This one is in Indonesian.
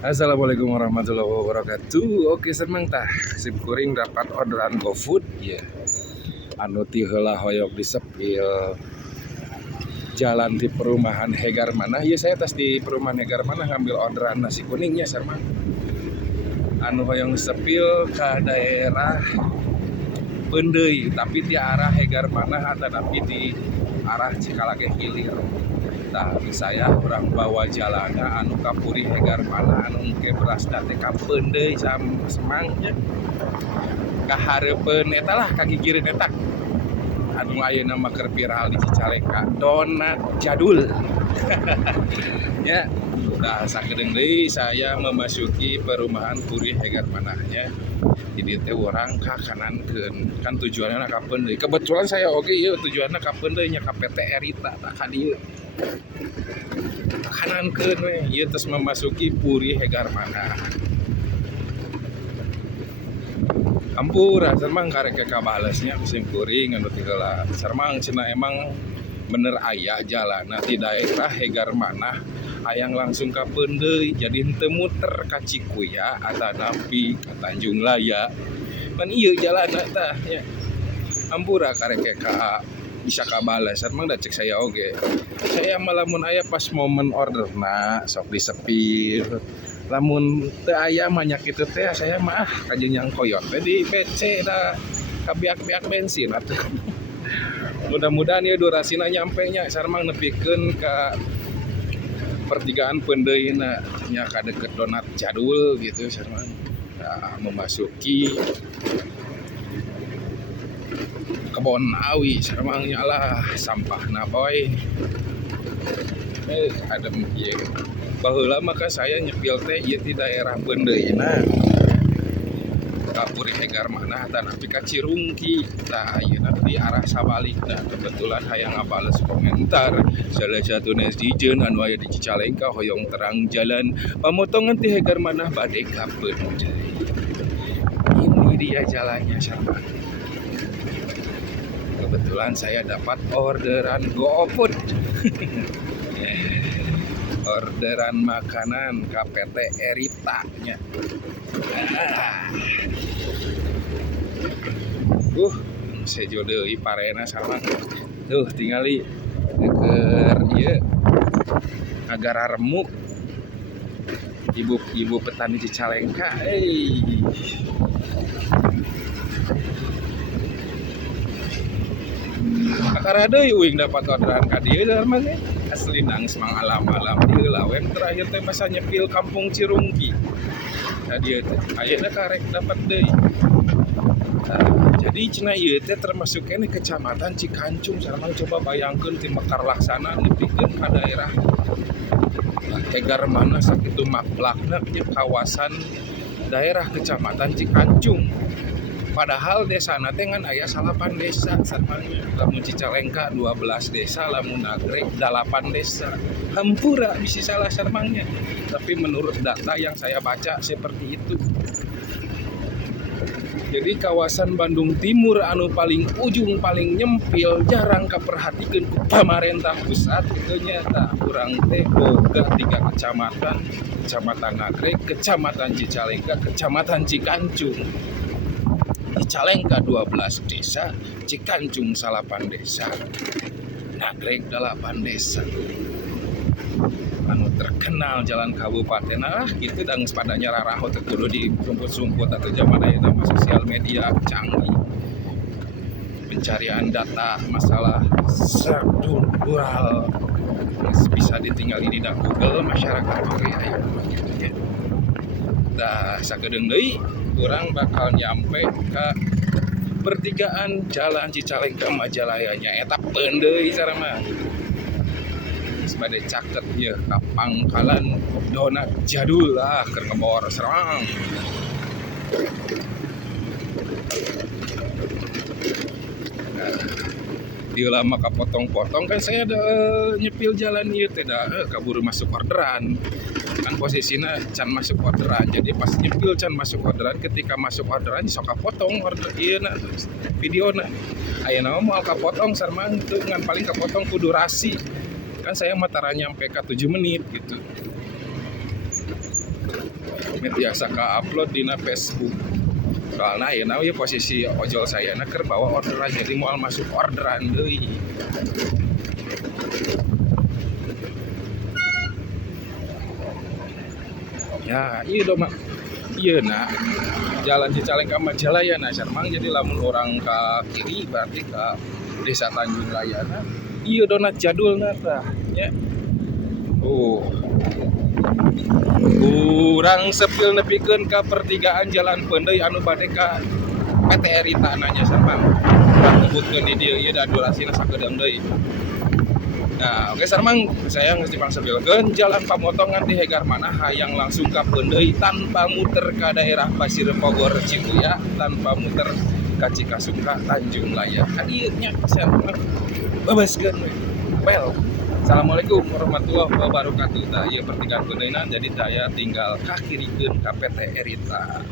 Assalamualaikum warahmatullahi wabarakatuh. Oke, senang tah sim kuring dapat orderan GoFood ya. Anu ti heula hoyong di sepil jalan di perumahan Hegar Manah. Ya saya tas di perumahan Hegar Manah ngambil orderan nasi kuningnya sarman. Anu hoyong sepil ke daerah Pendei, tapi di arah Hegar Manah atau tapi di arah Cikalake Hilir. Nah, saya orang bawa jalannya anu kapuri Hegar Manah anu ke beras date ka Pendei semangnya kahareupeun eta lah kaki kiri eta anu ayeuna mah keur viral di Cicalengka donat jadul. Ya, nah sakedeung deui saya memasuki perumahan Puri Hegar Manahnya. Jadi teh orang ka kanankeun kan tujuanna ka Pendei. Kebetulan saya oge ieu tujuanna ka Pendei nya ka PT Erita tah ka dieu. Kanankeun we ieu tos memasuki Puri Hegar Manah. Ampura sarmang karek kabalesnya sim kuring anu ti heula. Sarmang cenah emang bener aya jalanna di daerah Hegar Manah hayang langsung ka Pendei jadi henteu muter ka Cikuya atau napi ka Tanjung Laya. Kan ieu jalanna tah nya. Ampura karek ka bisa kabales sarmang da cek saya oge. Saya malamun aya pas momen orderna sok disepir. Lamun teu aya mah nya kitu teh saya mah kajeng yang koyot teh di BC da kabiak-biak bensin atuh. Mudah-mudahan ya durasina nyampe nya sarmang nepikeun ka pertigaan Pendei nya ka deket donat jadul gitu sarmang. Nah, memasuki kebon awi sarmang lah sampahna boy. Adem ieu. Baheula maka saya nyepil teh ieu di daerah Pendei na. Kapuri Hegar Manah dan api ka Cirungki. Tah ayeuna di arah sabalikna kebetulan hayang ngabales komentar salah satu netizen anu aya di Cicalengka hoyong terang jalan pamotongan ti Hegar Manah bade ka Pendei. Ini dia jalannya sama. Kebetulan saya dapat orderan GoFood. Orderan makanan KPT Erita nya. Sejo deui parena sama. Tuh tingali keur ieu agara remuk. Ibu petani Cicalengka. Akara deui uing dapat orderan ka dieu sareng asli nangis mang alam-alam dieu lawen terakhir teh masa nyepil kampung Cirungki. Nah dieu teh ayeuna karek dapat deui. Jadi cenah ieu teh termasuk kene kecamatan Cikancung sareng coba bayangkeun ti Mekar Laksana nepikeun ka daerah Hegar Manah sakitu maplakna nya kawasan daerah kecamatan Cikancung. Padahal desa teh ngan aya 8 desa sarmanya. Lamun Cicalengka 12 desa, lamun Nagreg 8 desa. Hampura bisi salah sarmangnya. Tapi menurut data yang saya baca seperti itu. Jadi kawasan Bandung Timur anu paling ujung paling nyempil jarang kaperhatikeun ku pamarentah pusat kitu nya tah urang teh boga 3 kecamatan, Kecamatan Nagreg, Kecamatan Cicalengka, Kecamatan Cikancung. Cicalengka 12 desa, Cikancung 8 desa, Nagreg 8 desa. Anu terkenal jalan kabupaten gitu dan sepadanya raraho teh kudu di sumput-sumput atau zaman ayeuna mah sosial media canggih. Pencarian data masalah struktural bisa ditinggali di Google masyarakat oge aya gitu. Tah sakedeung deui urang bakal nyampe ke pertigaan jalan Cicalengka Majalaya eta Pendei sareng mah. Bade caket ya ka pangkalan donat jadul lah keur ngebor serang. Dia lama kapotong-potong kan saya ada nyepil jalan ieu teh da kaburu masuk orderan. Kan posisinya can masuk orderan. Jadi pas nyepil can masuk orderan, ketika masuk orderan sok kapotong order ieu na videona. Ayeuna mah moal kapotong sareng teu ngan paling kapotong ku durasi. Kan saya matara nyampe ke 7 menit gitu. biasa ka upload dina Facebook. Soalnya ya posisi ojol saya keur bawa orderan jadi moal masuk orderan deui. Ya, iya dong mak. Iya nak. Jalan Cicalengka Majalaya nah sarmang jadi lamun orang ke kiri berarti ke Desa Tanjung Layana. Iya donat jadul tah nya. Oh. Kurang sepil nepikeun ka pertigaan Jalan Pendai anu bade ka PT Erita nanya sarmang. Urang nyebutkeun di dieu ieu da durasina sakedeung deui. Nah, oke sarmang saya geus dipangsebelkeun jalan pamotongan di Hegar Manah hayang langsung ka Pendai tanpa muter ke daerah Pasir Bogor Cibuya, tanpa muter ka Cikasungka Tanjung Layar. Ka ieu nya sarmang bebaskeun we. Well, Assalamualaikum warahmatullahi wabarakatuh. Tah ieu pertigaan Pendaina jadi saya tinggal kakirikeun ka PT Erita.